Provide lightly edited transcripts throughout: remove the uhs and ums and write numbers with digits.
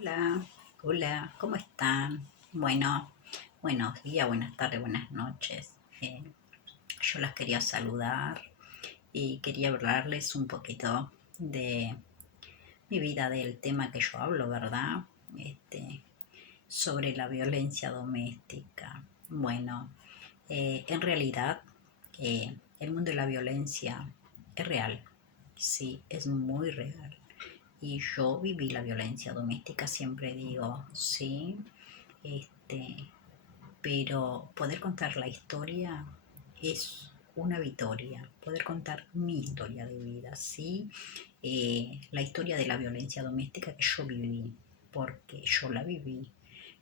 Hola, hola, ¿cómo están? Buenos días, buenas tardes, buenas noches. Yo las quería saludar y quería hablarles un poquito de mi vida, del tema que yo hablo, ¿verdad? Este, sobre la violencia doméstica. Bueno, en realidad el mundo de la violencia es real, sí, es muy real. Y yo viví la violencia doméstica, siempre digo, sí, este, pero poder contar la historia es una victoria, poder contar mi historia de vida, sí, la historia de la violencia doméstica que yo viví, porque yo la viví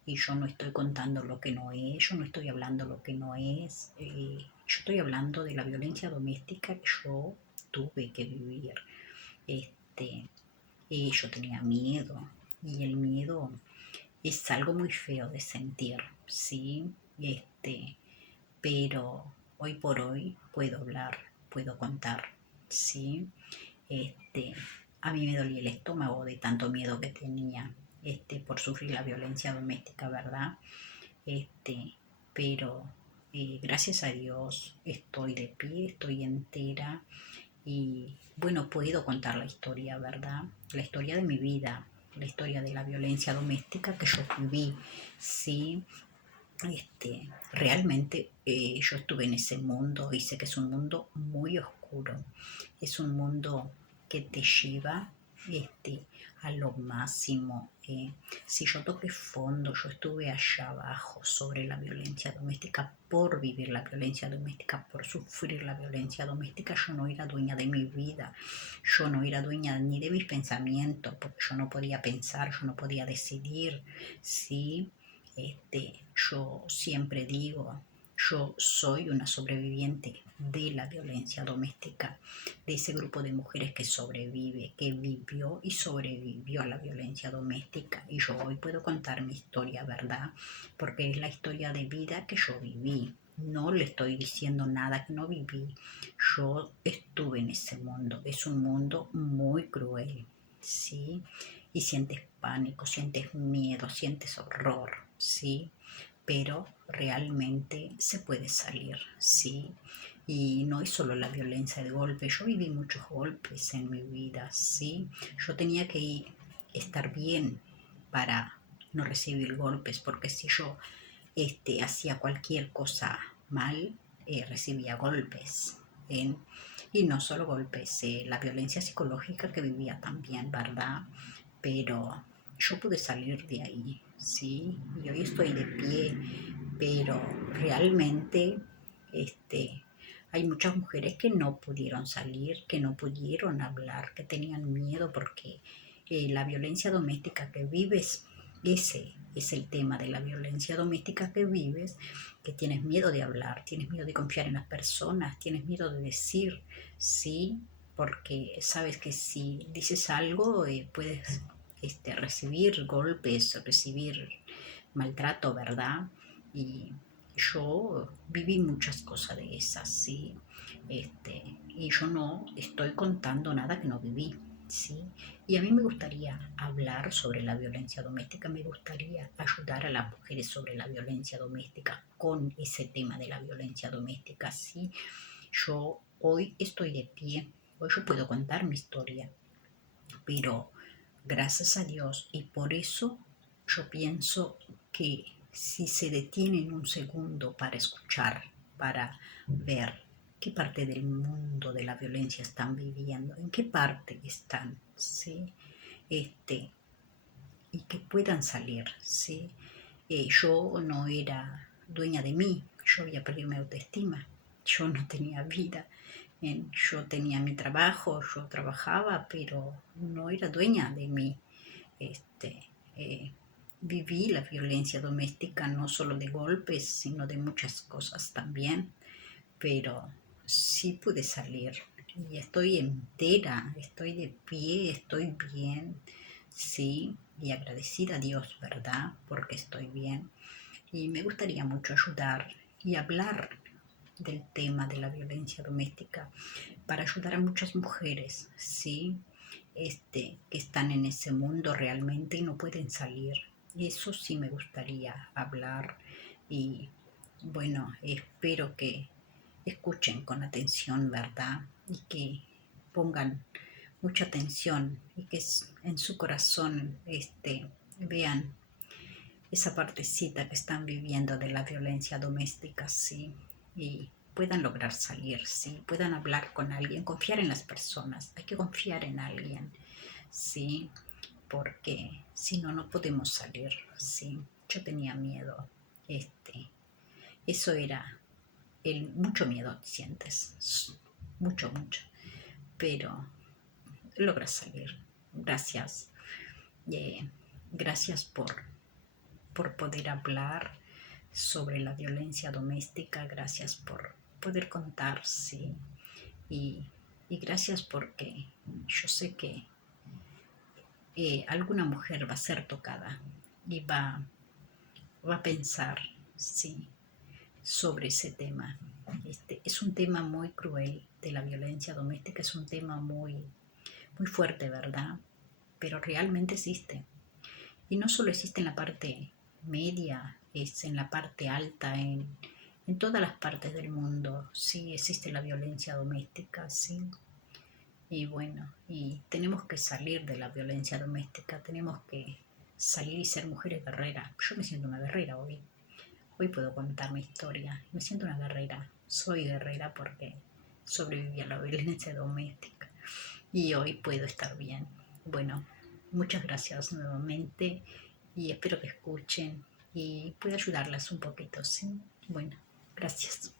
y yo no estoy contando lo que no es, yo no estoy hablando lo que no es, yo estoy hablando de la violencia doméstica que yo tuve que vivir. Este, yo tenía miedo y el miedo es algo muy feo de sentir, ¿sí? Pero hoy por hoy puedo hablar, puedo contar, ¿sí? Este, a mí me dolía el estómago de tanto miedo que tenía, por sufrir la violencia doméstica, ¿verdad? Este, pero gracias a Dios estoy de pie, estoy entera y bueno, puedo contar la historia, ¿verdad? La historia de mi vida, la historia de la violencia doméstica que yo viví, sí. Realmente yo estuve en ese mundo y sé que es un mundo muy oscuro, es un mundo que te lleva este, a lo máximo. Si yo toqué fondo, yo estuve allá abajo sobre la violencia doméstica, por vivir la violencia doméstica, por sufrir la violencia doméstica, yo no era dueña de mi vida, yo no era dueña ni de mis pensamientos, porque yo no podía pensar, yo no podía decidir, ¿sí? Yo siempre digo, yo soy una sobreviviente de la violencia doméstica, de ese grupo de mujeres que sobrevive, que vivió y sobrevivió a la violencia doméstica. Y yo hoy puedo contar mi historia, ¿verdad? Porque es la historia de vida que yo viví. No le estoy diciendo nada que no viví. Yo estuve en ese mundo. Es un mundo muy cruel, ¿sí? Y sientes pánico, sientes miedo, sientes horror, ¿sí? Pero realmente se puede salir, ¿sí? Y no es solo la violencia de golpe, yo viví muchos golpes en mi vida, ¿sí? Yo tenía que estar bien para no recibir golpes, porque si yo hacía cualquier cosa mal, recibía golpes. ¿eh? Y no solo golpes, la violencia psicológica que vivía también, ¿verdad? Pero yo pude salir de ahí, ¿sí? Y hoy estoy de pie, pero realmente hay muchas mujeres que no pudieron salir, que no pudieron hablar, que tenían miedo porque la violencia doméstica que vives, ese es el tema de la violencia doméstica que vives, que tienes miedo de hablar, tienes miedo de confiar en las personas, tienes miedo de decir, sí, porque sabes que si dices algo puedes recibir golpes, recibir maltrato, ¿verdad? Y yo viví muchas cosas de esas, ¿sí? Y yo no estoy contando nada que no viví, ¿sí? Y a mí me gustaría hablar sobre la violencia doméstica, me gustaría ayudar a las mujeres sobre la violencia doméstica, con ese tema de la violencia doméstica, ¿sí? Yo hoy estoy de pie, hoy yo puedo contar mi historia, pero gracias a Dios, y por eso yo pienso que si se detienen un segundo para escuchar, para ver qué parte del mundo de la violencia están viviendo, en qué parte están, ¿sí? Este, y que puedan salir, ¿sí? Yo no era dueña de mí, yo había perdido mi autoestima, yo no tenía vida, yo tenía mi trabajo, yo trabajaba, pero no era dueña de mí. Este, eh, Viví la violencia doméstica no solo de golpes, sino de muchas cosas también, pero sí pude salir y estoy entera, estoy de pie, estoy bien, sí, y agradecida a Dios, ¿verdad? Porque estoy bien y me gustaría mucho ayudar y hablar del tema de la violencia doméstica para ayudar a muchas mujeres, ¿sí? que están en ese mundo realmente y no pueden salir. Eso sí me gustaría hablar y bueno, espero que escuchen con atención, ¿verdad? Y que pongan mucha atención y que en su corazón vean esa partecita que están viviendo de la violencia doméstica, sí, y puedan lograr salir, sí, puedan hablar con alguien, confiar en las personas, hay que confiar en alguien, sí, porque si no, no podemos salir, sí. Yo tenía miedo, eso era mucho miedo sientes, mucho, mucho, pero logras salir. Gracias, eh, gracias por poder hablar sobre la violencia doméstica, gracias por poder contar, sí, y, y gracias porque yo sé que alguna mujer va a ser tocada y va a pensar, sí, sobre ese tema. Es un tema muy cruel de la violencia doméstica, es un tema muy fuerte, ¿verdad? Pero realmente existe. Y no solo existe en la parte media, es en la parte alta, en todas las partes del mundo. Sí existe la violencia doméstica, sí. Y bueno, y tenemos que salir de la violencia doméstica, tenemos que salir y ser mujeres guerreras. Yo me siento una guerrera hoy. Hoy puedo contar mi historia. Me siento una guerrera. Soy guerrera porque sobreviví a la violencia doméstica. Y hoy puedo estar bien. Bueno, muchas gracias nuevamente y espero que escuchen y pueda ayudarlas un poquito, ¿sí? Bueno, gracias.